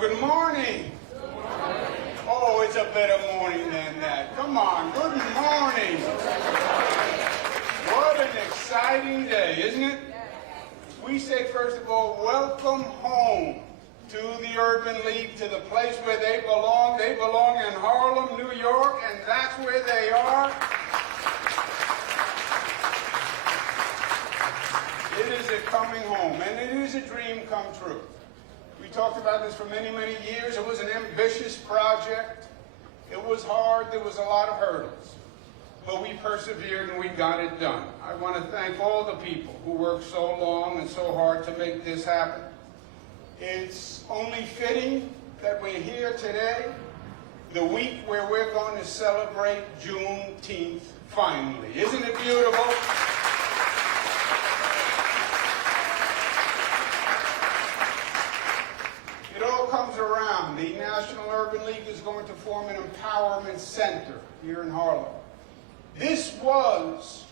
good morning. Oh, it's a better morning than that. Come on, good morning. What an exciting day, isn't it? We say, first of all, welcome home to the Urban League, to the place where they belong. They belong in Harlem, New York, and that's where they are. It is a coming home, and it is a dream come true. We talked about this for many, many years. It was an ambitious project. It was hard. There was a lot of hurdles. But we persevered and we got it done. I want to thank all the people who worked so long and so hard to make this happen. It's only fitting that we're here today, the week where we're going to celebrate Juneteenth finally. Isn't it beautiful? It all comes around. The National Urban League is going to form an empowerment center here in Harlem. This was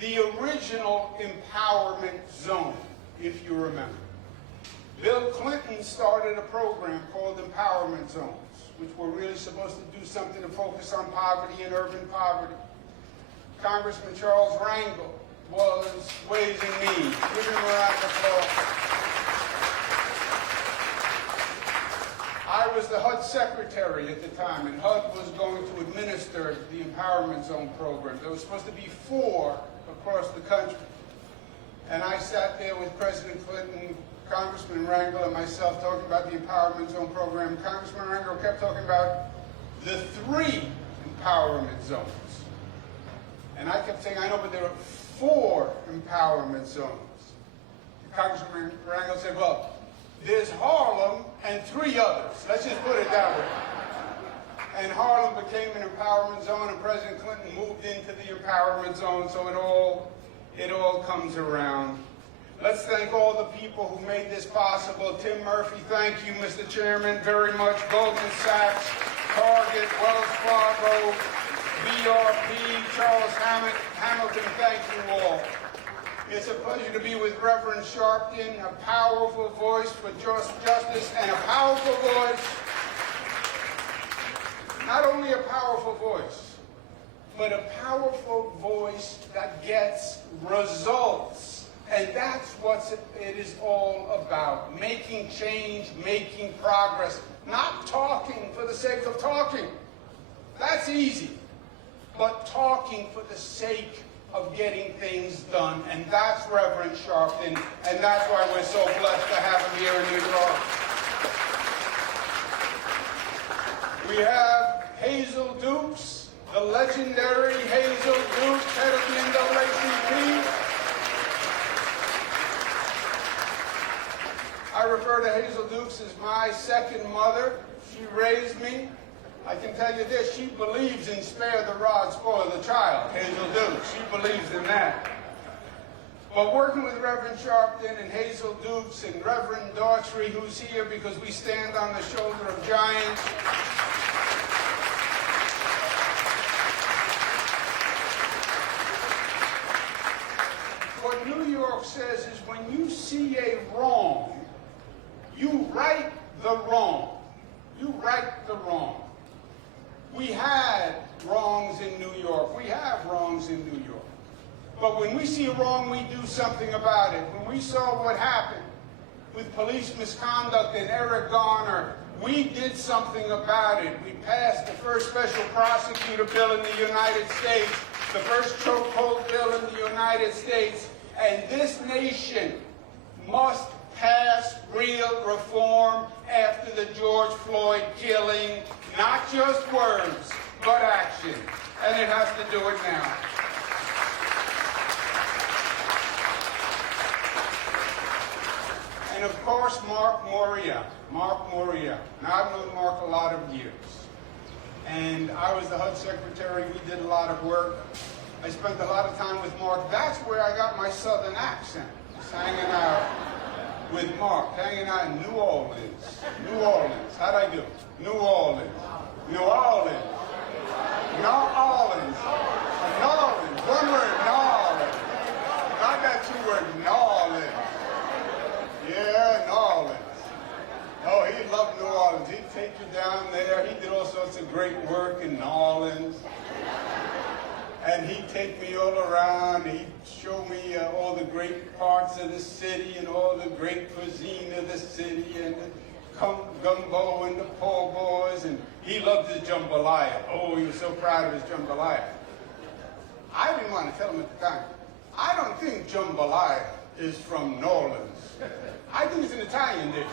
the original empowerment zone, if you remember. Bill Clinton started a program called Empowerment Zones, which were really supposed to do something to focus on poverty and urban poverty. Congressman Charles Rangel was Ways and Means. Give him a round of applause. I was the HUD secretary at the time, and HUD was going to administer the Empowerment Zone program. There was supposed to be 4 across the country. And I sat there with President Clinton, Congressman Rangel, and myself talking about the Empowerment Zone program. Congressman Rangel kept talking about the 3 empowerment zones. And I kept saying, I know, but there are 4 empowerment zones. Congressman Rangel said, well, there's Harlem and 3 others. Let's just put it that way. And Harlem became an empowerment zone, and President Clinton moved into the empowerment zone, so it all comes around. Let's thank all the people who made this possible. Tim Murphy, thank you, Mr. Chairman, very much. Goldman Sachs, Target, Wells Fargo, BRP, Charles Hamilton, thank you all. It's a pleasure to be with Reverend Sharpton, a powerful voice for justice, and a powerful voice, not only a powerful voice, but a powerful voice that gets results. And that's what it is all about, making change, making progress, not talking for the sake of talking. That's easy, but talking for the sake of getting things done, and that's Reverend Sharpton, and that's why we're so blessed to have him here in New York. We have Hazel Dukes, the legendary Hazel Dukes, head of the NAACP. I refer to Hazel Dukes as my second mother. She raised me. I can tell you this, she believes in spare the rod, spoil the child, Hazel Dukes. She believes in that. But working with Reverend Sharpton and Hazel Dukes and Reverend Daughtry, who's here because we stand on the shoulder of giants. What New York says is when you see a wrong, you right the wrong. You right the wrong. We had wrongs in New York. We have wrongs in New York. But when we see a wrong, we do something about it. When we saw what happened with police misconduct in Eric Garner, we did something about it. We passed the first special prosecutor bill in the United States, the first chokehold bill in the United States, and this nation must pass real reform after the George Floyd killing. Not just words, but action. And it has to do it now. And of course, Mark Moria. Mark Moria. Now, I've known Mark a lot of years. And I was the HUD secretary. We did a lot of work. I spent a lot of time with Mark. That's where I got my southern accent. Just hanging out with Mark, hanging out in New Orleans. New Orleans. How'd I do? New Orleans. New Orleans. New Orleans. New Orleans. One word, New Orleans. Not that 2 word, New Orleans. Yeah, New Orleans. Oh, he loved New Orleans. take you down there. He did all sorts of great work in New Orleans. And he'd take me all around. He'd show me all the great parts of the city and all the great cuisine of the city and the gumbo and the po' boys. And he loved his jambalaya. Oh, he was so proud of his jambalaya. I didn't want to tell him at the time, I don't think jambalaya is from New Orleans. I think it's an Italian dish.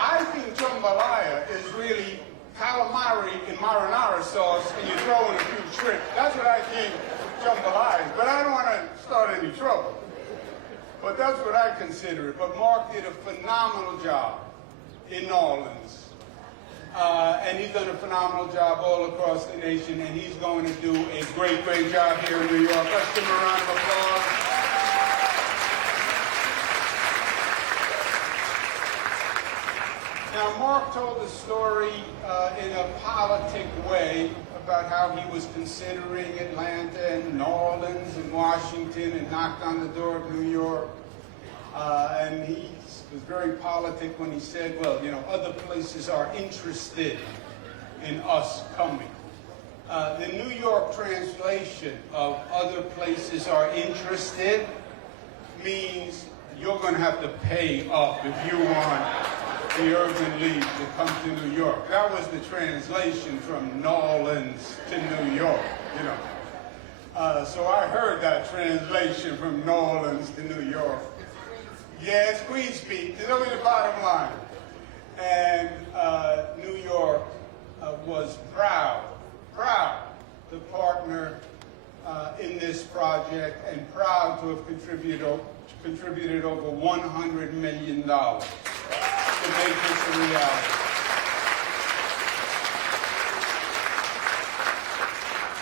I think jambalaya is really calamari in marinara sauce and you throw in a few shrimp. That's what I think jambalaya is. But I don't want to start any trouble. But that's what I consider it. But Mark did a phenomenal job in New Orleans. And he's done a phenomenal job all across the nation, and he's going to do a great, great job here in New York. Let's give him a round of applause. Now, Mark told the story in a politic way about how he was considering Atlanta and New Orleans and Washington and knocked on the door of New York. And he was very politic when he said, well, you know, other places are interested in us coming. The New York translation of other places are interested means you're going to have to pay up if you want the Urban League to come to New York. That was the translation from New Orleans to New York, you know. So I heard that translation from New Orleans to New York. Yeah, it's Queen speak. It's only the bottom line. And New York was proud to partner in this project and proud to have contributed over $100 million to make this a reality.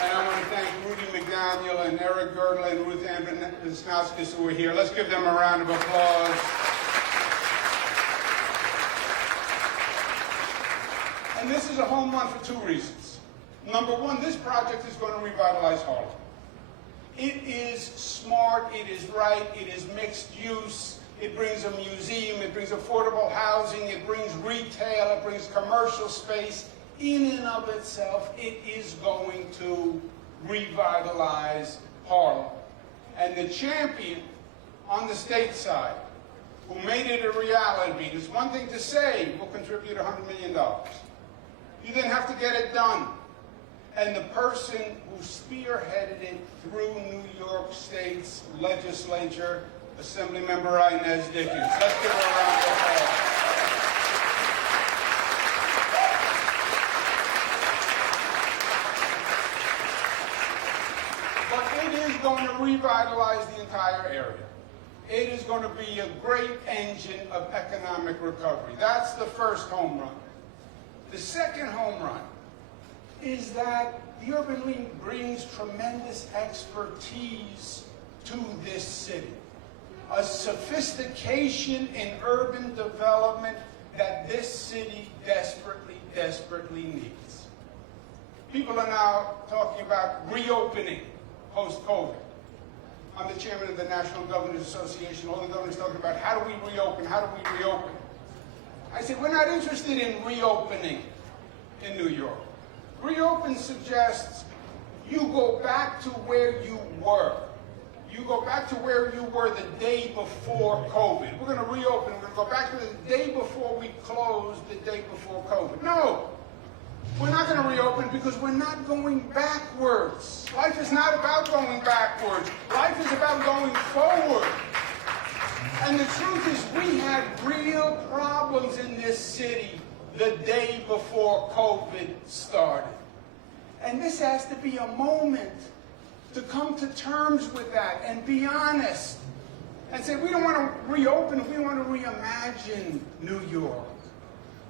And I want to thank Rudy McDaniel and Eric Girdler and Ruth Ann Wisnauskas who are here. Let's give them a round of applause. And this is a home run for two reasons. Number one, this project is going to revitalize Harlem. It is smart, it is right, it is mixed use, it brings a museum, it brings affordable housing, it brings retail, it brings commercial space. In and of itself, it is going to revitalize Harlem. And the champion on the state side, who made it a reality, it's one thing to say, we'll contribute $100 million. You then have to get it done. And the person who spearheaded it through New York State's legislature, Assemblymember Inez Dickens. Let's give her a round of applause. But it is going to revitalize the entire area. It is going to be a great engine of economic recovery. That's the first home run. The second home run is that the Urban League brings tremendous expertise to this city. A sophistication in urban development that this city desperately, desperately needs. People are now talking about reopening post-COVID. I'm the chairman of the National Governors Association. All the governors talking about how do we reopen, how do we reopen? I said, we're not interested in reopening in New York. Reopen suggests you go back to where you were. You go back to where you were the day before COVID. We're going to reopen. We're going to go back to the day before we closed, the day before COVID. No, we're not going to reopen because we're not going backwards. Life is not about going backwards. Life is about going forward. And the truth is we had real problems in this city the day before COVID started. And this has to be a moment to come to terms with that and be honest and say we don't want to reopen, we want to reimagine New York.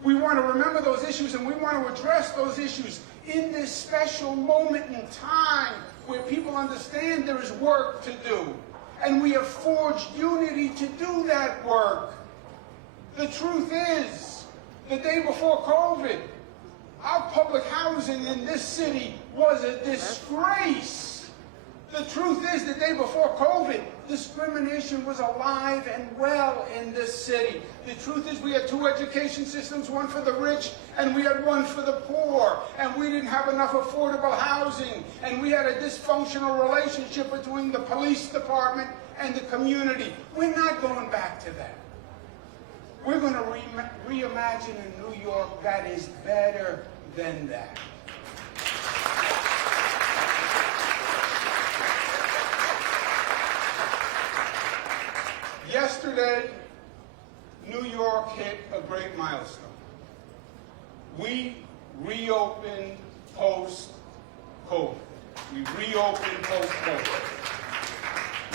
We want to remember those issues and we want to address those issues in this special moment in time where people understand there is work to do. And we have forged unity to do that work. The truth is, the day before COVID, our public housing in this city was a disgrace. The truth is, the day before COVID, discrimination was alive and well in this city. The truth is, we had two education systems, one for the rich and we had one for the poor. And we didn't have enough affordable housing. And we had a dysfunctional relationship between the police department and the community. We're not going back to that. We're going to reimagine a New York that is better than that. Yesterday, New York hit a great milestone. We reopened post-COVID.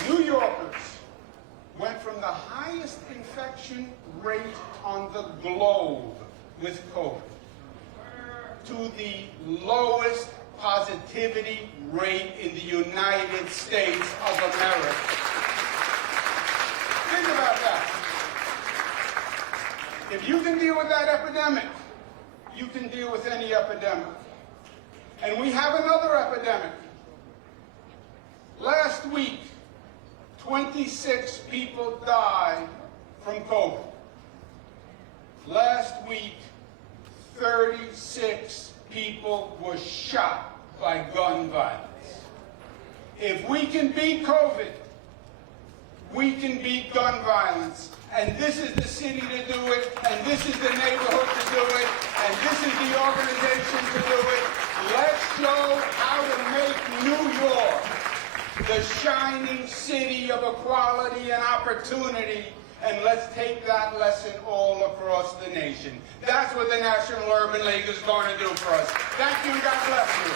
New Yorkers went from the highest infection rate on the globe with COVID to the lowest positivity rate in the United States of America. Think about that. If you can deal with that epidemic, you can deal with any epidemic. And we have another epidemic. Last week, 26 people died from COVID. Last week, 36 people were shot by gun violence. If we can beat COVID, we can beat gun violence. And this is the city to do it, and this is the neighborhood to do it, and this is the organization to do it. Let's show how to make New York the shining city of equality and opportunity, and let's take that lesson all across the nation. That's what the National Urban League is going to do for us. Thank you, and God bless you.